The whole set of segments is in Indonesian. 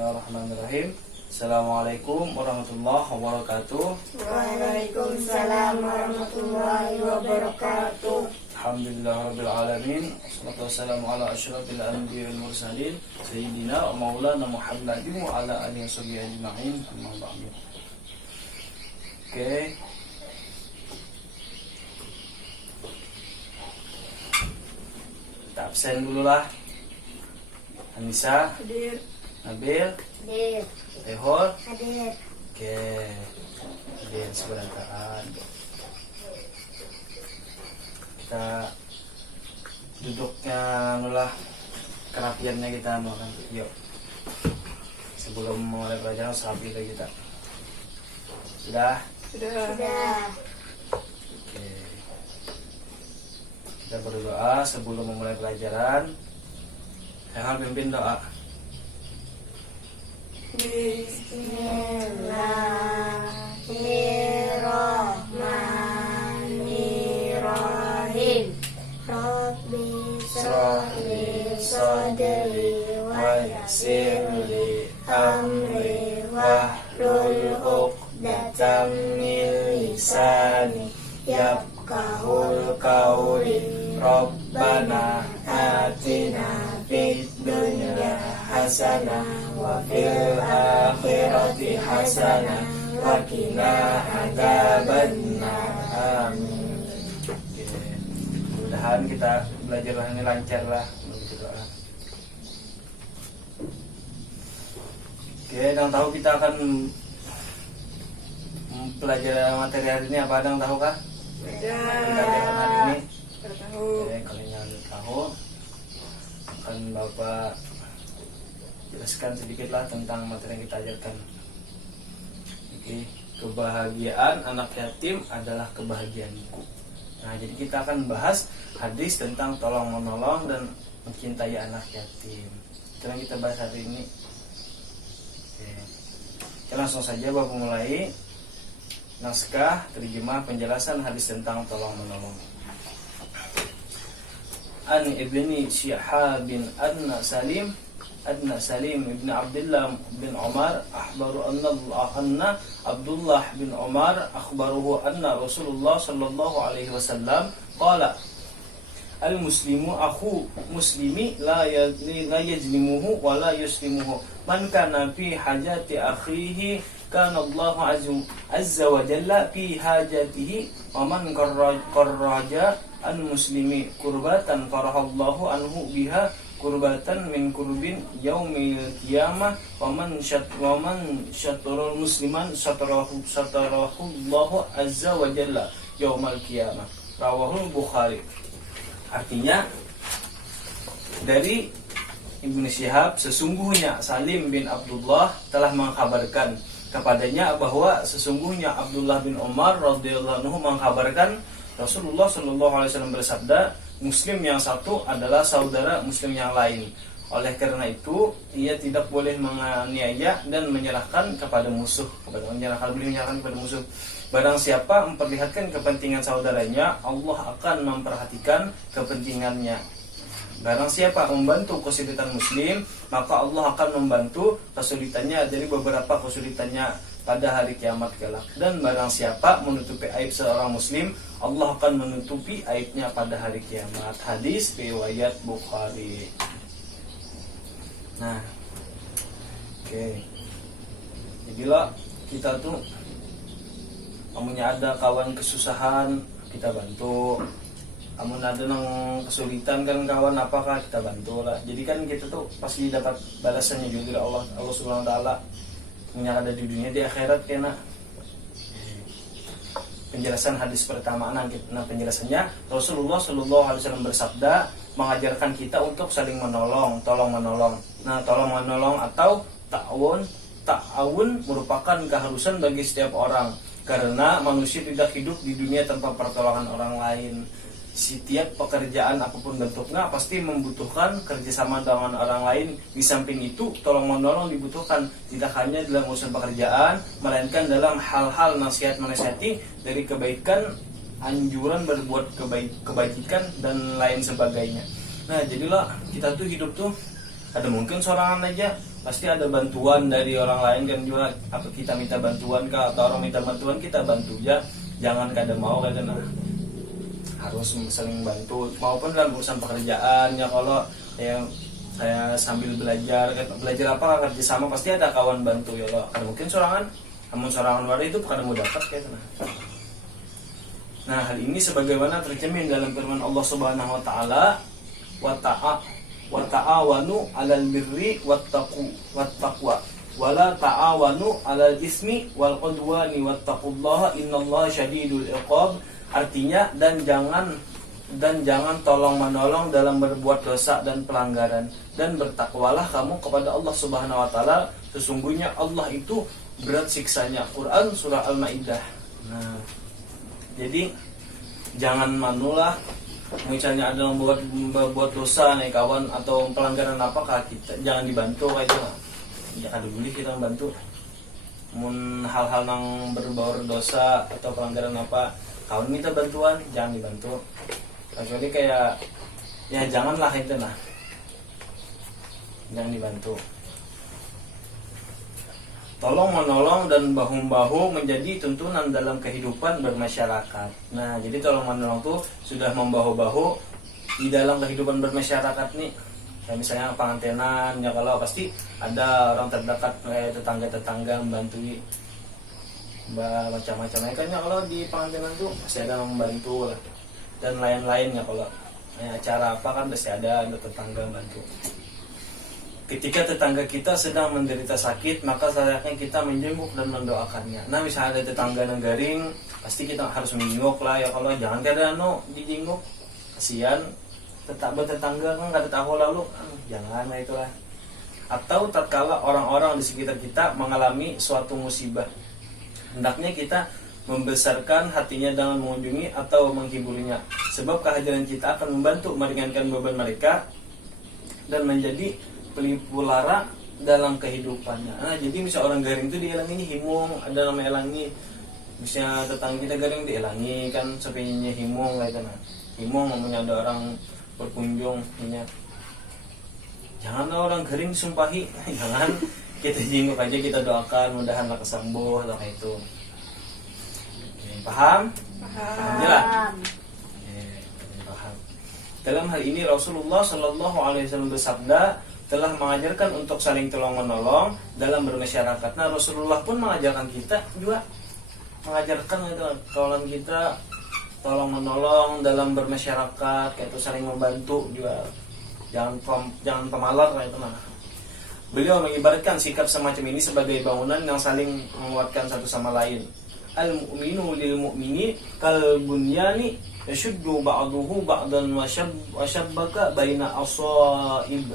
Bismillahirrahmanirrahim. Assalamualaikum warahmatullahi wabarakatuh. Waalaikumsalam warahmatullahi wabarakatuh. Alhamdulillahirabbil alamin. Wassalatu wassalamu ala asyrafil anbiya'i wal mursalin sayyidina wa maulana Muhammadin wa ala alihi washabihi ajma'in. Amma ba'du. Oke. Kita absen dulu lah. Anissa, Hadir. Nabil, Hadir. Ehor. Hadir. Oke. Hadir sebentar. Kita duduknya nulah kerapiannya kita mau kan. Yuk. Sebelum mulai pelajaran sapi lagi kita. Sudah? Sudah. Oke. Kita berdoa sebelum memulai pelajaran. Yang pimpin doa. Bismillahirrahmanirrahim. Rabbi shrahli sadri wa yassir li amri wahlul 'uqdatam min lisani yafqahul qawli. Rabbana atina fid dunya hasanah wa fil akhirati hasanah wa qina adzabannar. Amin. Oke. Mudah-mudahan kita belajar ini lancar lah. Berdoa. Oke, yang tahu kita akan mempelajari materi hari ini apa? Ada yang tahu kah? Kita akan hari ini. Oke, kalian yang tahu akan Bapak jelaskan sedikitlah tentang materi yang kita ajarkan. Oke, kebahagiaan anak yatim adalah kebahagiaanku. Nah, jadi kita akan bahas hadis tentang tolong menolong dan mencintai anak yatim. Itu yang kita bahas hari ini. Oke. Kita langsung saja Bapak mulai naskah terjemah penjelasan hadis tentang tolong menolong. An ibni Syihab bin Adna Salim ibn Abdullah bin Umar akhbaru anna Abdullah bin Umar akhbaruhu anna Rasulullah sallallahu alaihi wasallam qala al-muslimu akhu muslimi la yajlimuhu wa la yuslimuhu man kana fi hajati akhihi kana Allah azza wa jalla fi hajatihi wa man qarraja an muslimi kurbatan farahallahu anhu biha kurbatan min kurbin yaumil qiyamah wa man syatarul musliman satarahu Allahu azza wa jalla yaumal qiyamah. Rawahul Bukhari. Artinya dari Ibnu Syihab, sesungguhnya Salim bin Abdullah telah mengkabarkan kepadanya bahwa sesungguhnya Abdullah bin Umar radhiyallahu anhu mengkabarkan Rasulullah Shallallahu Alaihi Wasallam bersabda, Muslim yang satu adalah saudara Muslim yang lain. Oleh karena itu, ia tidak boleh menganiaya dan menyerahkan kepada musuh. Menyerahkan kepada musuh. Barang siapa memperlihatkan kepentingan saudaranya, Allah akan memperhatikan kepentingannya. Barang siapa membantu kesulitan Muslim, maka Allah akan membantu kesulitannya dari beberapa kesulitannya pada hari kiamat kelak. Dan barang siapa menutupi aib seorang Muslim, Allah akan menutupi aibnya pada hari kiamat. Hadis riwayat Bukhari. Nah, oke. Jadilah kita tuh amunnya ada kawan kesusahan, kita bantu. Amun ada nang kesulitan kan kawan apakah kita bantu lah. Jadi kan kita tuh pasti dapat balasannya juga dari Allah Subhanahu wa taala. Yang ada di dunia di akhirat kena. Penjelasan hadis pertama nah penjelasannya Rasulullah Shallallahu Alaihi Wasallam bersabda mengajarkan kita untuk saling menolong, tolong menolong. Nah, tolong menolong atau ta'awun merupakan keharusan bagi setiap orang karena manusia tidak hidup di dunia tanpa pertolongan orang lain. Setiap pekerjaan apapun bentuknya pasti membutuhkan kerjasama dengan orang lain. Di samping itu, tolong menolong dibutuhkan tidak hanya dalam urusan pekerjaan, melainkan dalam hal-hal nasihat-menasihati dari kebaikan, anjuran berbuat kebajikan dan lain sebagainya. Nah, jadilah kita tuh hidup tuh Ada mungkin sorangan aja pasti ada bantuan dari orang lain kan juga, apa kita minta bantuan kah atau orang minta bantuan kita bantu aja, jangan kada mau kada nah. Harus saling bantu maupun dalam urusan pekerjaan ya. Kalau yang saya sambil belajar apa kerja sama pasti ada kawan bantu ya. Kalau ada mungkin sorangan, namun sorangan wadah itu bukan mudah dapat kayak nah. Hal ini sebagaimana tercermin dalam firman Allah Subhanahu wa taala, wa ta'awanu 'alal birri wattaqwa wa la ta'awanu 'alal ismi wal 'udwani wattaqullaha innallaha syadidul 'iqab. Artinya dan jangan tolong menolong dalam berbuat dosa dan pelanggaran, dan bertakwalah kamu kepada Allah Subhanahu wa taala, sesungguhnya Allah itu berat siksanya. Quran surah Al-Maidah. Nah, jadi jangan manulah misalnya ada yang membuat dosa nih kawan atau pelanggaran apakah kita jangan dibantu kayak itu lah. Jangan dulu kita membantu. Hal-hal yang berbau dosa atau pelanggaran apa kawan minta bantuan jangan dibantu. Kecuali kayak ya janganlah itu nah. Jangan dibantu. Tolong menolong dan bahu-membahu menjadi tuntunan dalam kehidupan bermasyarakat. Nah, jadi tolong menolong tuh sudah membahu-bahu di dalam kehidupan bermasyarakat nih. Kayak misalnya pengantenan ya, kalau pasti ada orang terdekat tetangga-tetangga membantu macam-macam. Kan ya kalau di pengantenan tuh pasti ada yang membantu lah. Dan lain-lain ya, kalau acara apa kan pasti ada tetangga membantu. Ketika tetangga kita sedang menderita sakit, maka selayaknya kita menjenguk dan mendoakannya. Nah, misalnya ada tetangga yang garing, pasti kita harus menjenguk lah ya. Kalau jangan kada dijenguk, kasihan tetangga kan kada tahu lalu, jangan lah itulah. Atau tatkala orang-orang di sekitar kita mengalami suatu musibah, hendaknya kita membesarkan hatinya dengan mengunjungi atau menghiburinya, sebab kehadiran kita akan membantu meringankan beban mereka dan menjadi pelipur lara dalam kehidupannya. Nah, jadi misal orang garing itu dielangi himung, ada nama elangi. Misalnya tetangga kita garing dielangi kan sepinya himung kayak nah. Himung namanya ada orang berkunjung punya. Jangan orang garing sumpahi, jangan kita jenguk aja, kita doakan mudahanlah kesembuh atau kayak itu. Paham? Paham. Paham. Dalam hal ini Rasulullah Shallallahu Alaihi Wasallam bersabda, telah mengajarkan untuk saling tolong menolong dalam bermasyarakat. Nah, Rasulullah pun mengajarkan kita juga, mengajarkan itu tolong kita tolong menolong dalam bermasyarakat, kayak itu saling membantu juga. Jangan pemalas kayak itu mana. Beliau mengibaratkan sikap semacam ini sebagai bangunan yang saling menguatkan satu sama lain. Al-mu'minu lil mu'mini kal bunyani yashuddu ba'duhu ba'dan wa shabbaka baina asaib.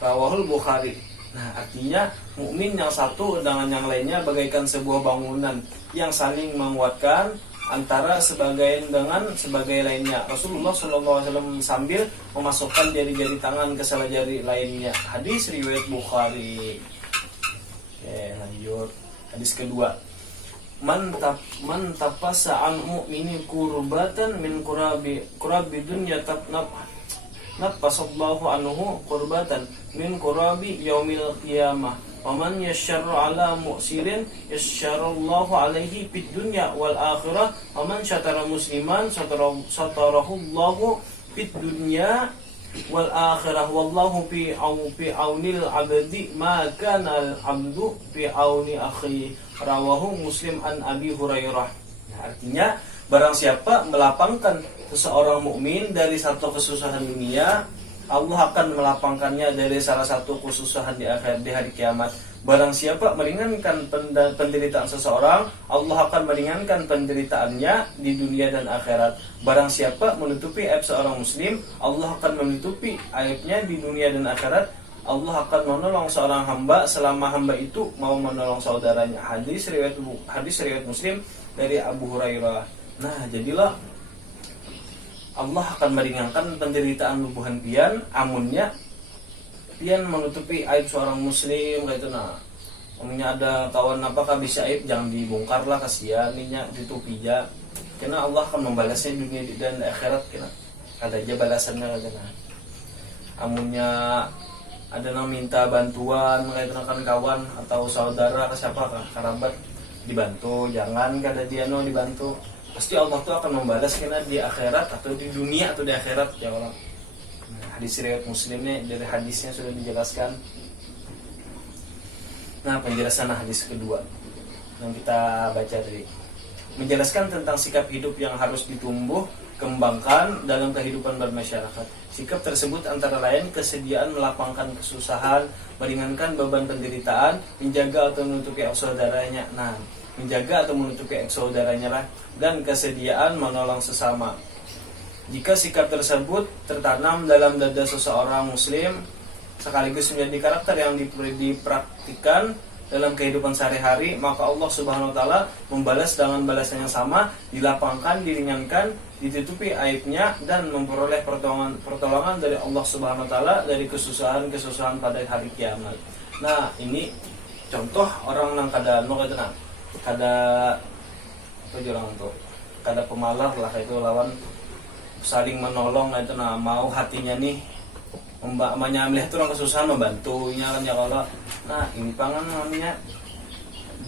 Rawahul Bukhari. Nah, artinya mukmin yang satu dengan yang lainnya bagaikan sebuah bangunan yang saling menguatkan antara sebagian dengan sebagai lainnya. Rasulullah SAW sambil memasukkan jari-jari tangan ke salah jari lainnya. Hadis riwayat Bukhari. Oke, lanjut. Hadis kedua. Man tapasa an mu'mini kurbatan min kurabi dunya nafasallahu anhu qurbatan min qurabi yaumil qiyamah wa man yasyarra ala mu'sirin yasyarallahu alaihi fid dunya wal akhirah wa man syatara musliman satarahu Allahu fid dunya wal akhirah wallahu fi aunil abdi ma kana al abdu fi auni akhi. Rawahu Muslim an Abi Hurairah. Nah, artinya barang siapa melapangkan seseorang mukmin dari satu kesusahan dunia, Allah akan melapangkannya dari salah satu kesusahan di hari kiamat. Barang siapa meringankan penderitaan seseorang, Allah akan meringankan penderitaannya di dunia dan akhirat. Barang siapa menutupi aib seorang muslim, Allah akan menutupi aibnya di dunia dan akhirat. Allah akan menolong seorang hamba selama hamba itu mau menolong saudaranya. Hadis riwayat Muslim dari Abu Hurairah. Nah, jadilah Allah akan meringankan penderitaan lubuhan pian, amunnya pian menutupi aib seorang muslim kayak itu. Nah, umumnya ada kawan apakah bisa aib jangan dibongkar lah, kasihan ninya ditutupi aja. Karena Allah akan membalasnya di dunia dan akhirat kena. Ada aja balasannya kena. Amunnya ada yang minta bantuan kayak kawan atau saudara ke siapa kerabat dibantu, jangan kada dia dibantu, pasti Allah tuh akan membalas kena di akhirat atau di dunia atau di akhirat ya orang. Hadis riwayat Muslim nih, dari hadisnya sudah dijelaskan. Nah, penjelasan hadis kedua yang kita baca tadi menjelaskan tentang sikap hidup yang harus ditumbuh kembangkan dalam kehidupan bermasyarakat. Sikap tersebut antara lain kesediaan melapangkan kesusahan, meringankan beban penderitaan, menjaga atau menutupi hak saudaranya. Nah, menjaga atau menutupi hak saudaranya lah, dan kesediaan menolong sesama. Jika sikap tersebut tertanam dalam dada seseorang muslim sekaligus menjadi karakter yang dipraktikkan dalam kehidupan sehari-hari, maka Allah Subhanahu wa taala membalas dengan balasan yang sama, dilapangkan, diringankan, ditutupi aibnya, dan memperoleh pertolongan dari Allah Subhanahu wa taala dari kesusahan-kesusahan pada hari kiamat. Nah, ini contoh orang yang kada pemalas lah, itu lawan saling menolong itu mau hatinya nih menyamilih itu orang kesusahan membantunya kan ya kalau. Nah, ini pangan namanya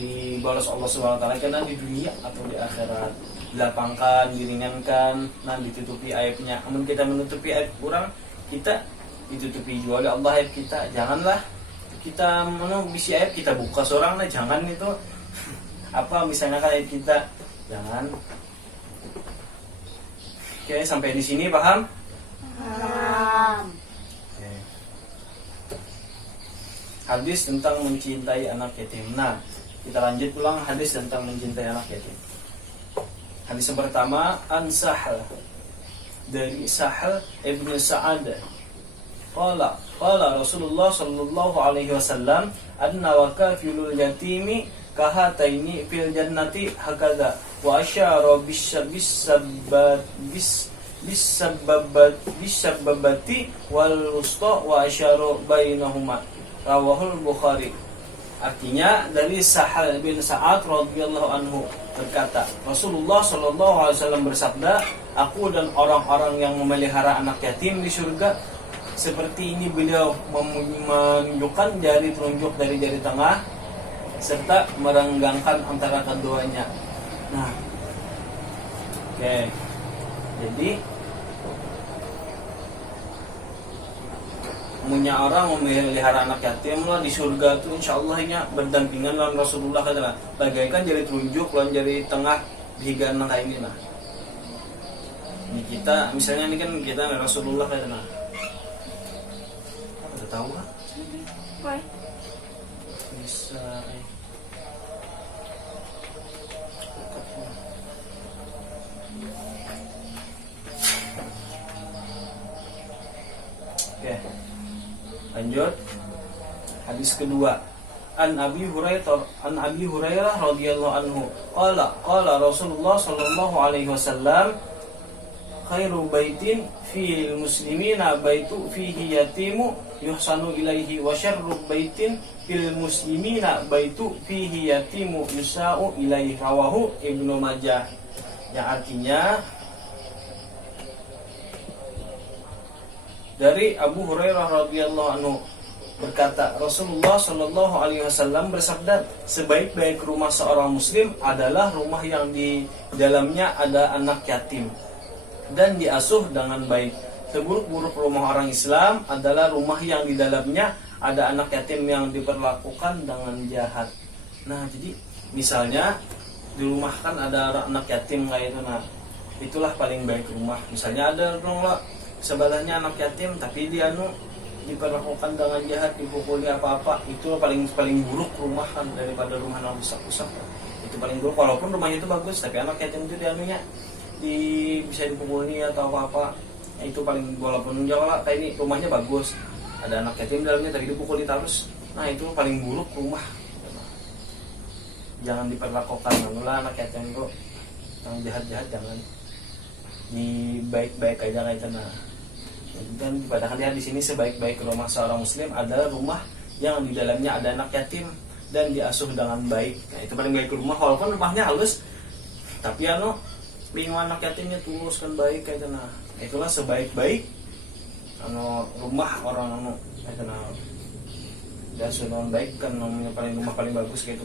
dibalas Allah Subhanahu wa taala karena di dunia atau di akhirat, dilapangkan, diringankan, nah ditutupi aibnya. Namun kita menutupi aib kurang, kita ditutupi juga oleh Allah aib kita. Janganlah kita bisi aib kita buka seorang, nah jangan itu apa misalnya kan aib kita, jangan. Oke, sampai di sini paham? Paham. Hadis tentang mencintai anak yatim. Nah, kita lanjut ulang hadis tentang mencintai anak yatim. Hadis yang pertama, an Sahal, dari Sahal ibnu Sa'ad. Qala Rasulullah sallallahu alaihi wasallam, anna wa kafilul yatimi kahataini fil jannati hakadha, wa asyara bisababati wal wusta wa asyara bainahuma. Rawahul Bukhari. Artinya dari Sahal bin Sa'ad radhiyallahu anhu berkata, Rasulullah sallallahu alaihi wasallam bersabda, aku dan orang-orang yang memelihara anak yatim di surga seperti ini. Beliau menunjukkan jari telunjuk dari jari tengah serta merenggangkan antara keduanya. Nah, oke. Jadi punya orang memelihara anak yatim lah di surga tuh insyaallah berdampingan dengan Rasulullah kata bagaikan jari telunjuk lawan jari tengah higa anak ini. Nah, ini kita misalnya ini kan kita Rasulullah kata ada tahu kan? Bisa oke. Lanjut hadis kedua, an Abi Hurairah radhiyallahu anhu qala Rasulullah sallallahu alaihi wasallam, khairu baitin fil muslimina baitu fihi yatimu yuhsanu ilaihi, wa syarru baitin fil muslimina baitu fihi yatimu yusa'u ilaihi. Rawahu Ibnu Majah. Yang artinya dari Abu Hurairah radhiyallahu anhu berkata, Rasulullah shallallahu alaihi wasallam bersabda, sebaik-baik rumah seorang muslim adalah rumah yang di dalamnya ada anak yatim dan diasuh dengan baik. Seburuk-buruk rumah orang Islam adalah rumah yang di dalamnya ada anak yatim yang diperlakukan dengan jahat. Nah, jadi misalnya di rumah kan ada anak yatim kayak itu, nah itulah paling baik rumah. Misalnya ada orang sebelahnya anak yatim tapi dia diperlakukan dengan jahat, dipukuli apa-apa, itu paling buruk rumah kan daripada rumah yang rusak-rusak. Itu paling buruk walaupun rumahnya itu bagus tapi anak yatim itu bisa dipukuli atau apa-apa. Itu paling walaupun jauh kayak ini rumahnya bagus, ada anak yatim dalamnya tapi dipukuli terus. Nah, itu paling buruk rumah. Jangan diperlakukan anak yatim itu yang jahat-jahat, jangan. Di baik-baik aja kayak itu. Nah, dan padahal di sini sebaik-baik rumah seorang muslim adalah rumah yang di dalamnya ada anak yatim dan diasuh dengan baik. Nah, itu paling baik rumah walaupun rumahnya halus tapi bingung anak yatimnya tulus kan baik kayak itu. Nah, itulah sebaik-baik rumah orang kayak itu. dan sunnah baik kan namanya rumah paling bagus gitu.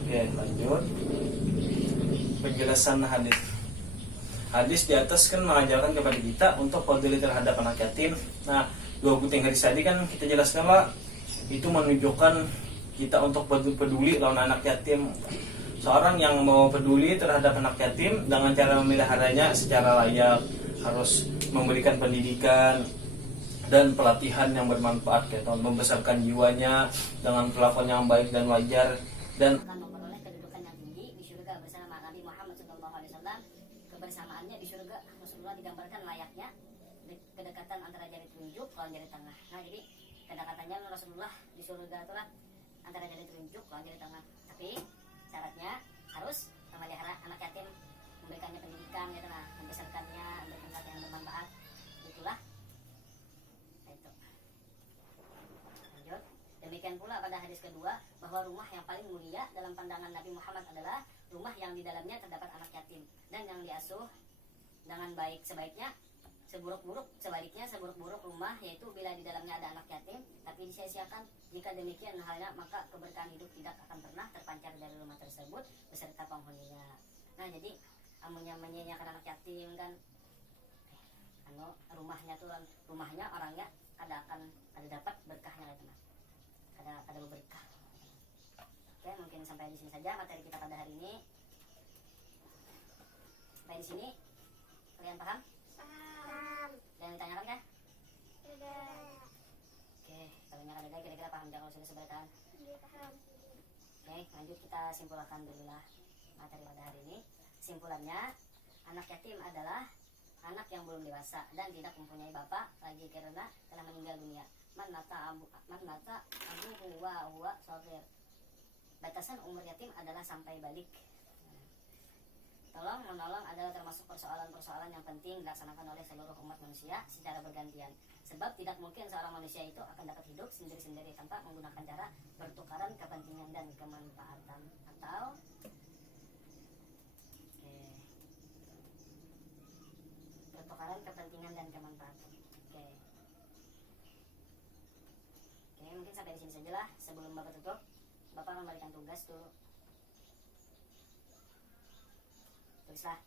Oke, lanjut penjelasan hadis. Hadis di atas kan mengajarkan kepada kita untuk peduli terhadap anak yatim. Nah, dua butir hadis tadi kan kita jelaskan lah, itu menunjukkan kita untuk peduli lawan anak yatim. Seorang yang mau peduli terhadap anak yatim dengan cara memeliharanya secara layak, harus memberikan pendidikan dan pelatihan yang bermanfaat, gitu, membesarkan jiwanya dengan perlakuan yang baik dan wajar, dan akan memperoleh kedudukan yang tinggi di surga bersama Nabi Muhammad SAW. Kebersamaannya di surga, Rasulullah digambarkan layaknya kedekatan antara jari telunjuk lawan jari tengah. Nah, jadi kedekatannya Rasulullah di surga itulah antara jari telunjuk lawan jari tengah. Tapi syaratnya harus memelihara anak yatim, memberikannya pendidikan, gitu, nah, membesarkannya, memberikan pelatihan bermanfaat. Itulah. Itu. Lanjut. Demikian pula pada hadis kedua, bahwa rumah yang paling mulia dalam pandangan Nabi Muhammad adalah rumah yang di dalamnya terdapat anak yatim dan yang diasuh dengan baik. Sebaliknya, seburuk-buruk rumah, yaitu bila di dalamnya ada anak yatim tapi disia-siakan. Jika demikian halnya, maka keberkahan hidup tidak akan pernah terpancar dari rumah tersebut beserta penghuninya. Nah, jadi amunnya menyanyiakan anak yatim kan, rumahnya orangnya ada dapat berkahnya, gitu, ada berkah. Oke, mungkin sampai di sini saja materi kita pada hari ini. Sampai di sini kalian paham? Paham. Dan ditanyakan kah? Tidak. Oke, kalau nyala ada kira-kira paham jangan sudah sebarkan. Tidak paham. Oke, lanjut kita simpulkan dululah materi pada hari ini. Simpulannya, anak yatim adalah anak yang belum dewasa dan tidak mempunyai bapak lagi karena telah meninggal dunia. Man mata abu huwa shafir. Batasan umur yatim adalah sampai balik. Tolong menolong adalah termasuk persoalan-persoalan yang penting dilaksanakan oleh seluruh umat manusia secara bergantian. Sebab tidak mungkin seorang manusia itu akan dapat hidup sendiri-sendiri tanpa menggunakan cara pertukaran kepentingan dan kemanfaatan. Atau pertukaran kepentingan dan kemanfaatan. Oke, mungkin sampai di sini sajalah. Sebelum Bapak tutup, Bapak memberikan tugas dulu. Tulislah.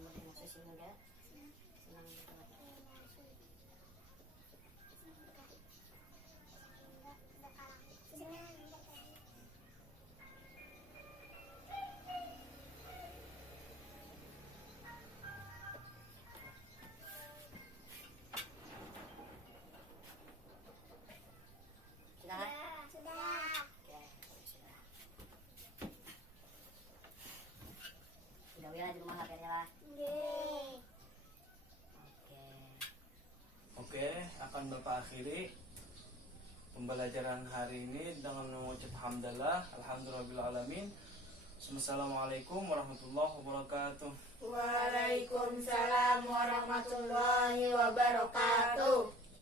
Semoga sehingga senang sudah. Sudah. Oke, sudah. Sudah ya di rumah HP-nya lah. Nggih. Oke. Oke, akan Bapak akhiri pembelajaran hari ini dengan mengucap hamdalah, alhamdulillahirabbil alamin. Assalamualaikum warahmatullahi wabarakatuh. Waalaikumsalam warahmatullahi wabarakatuh.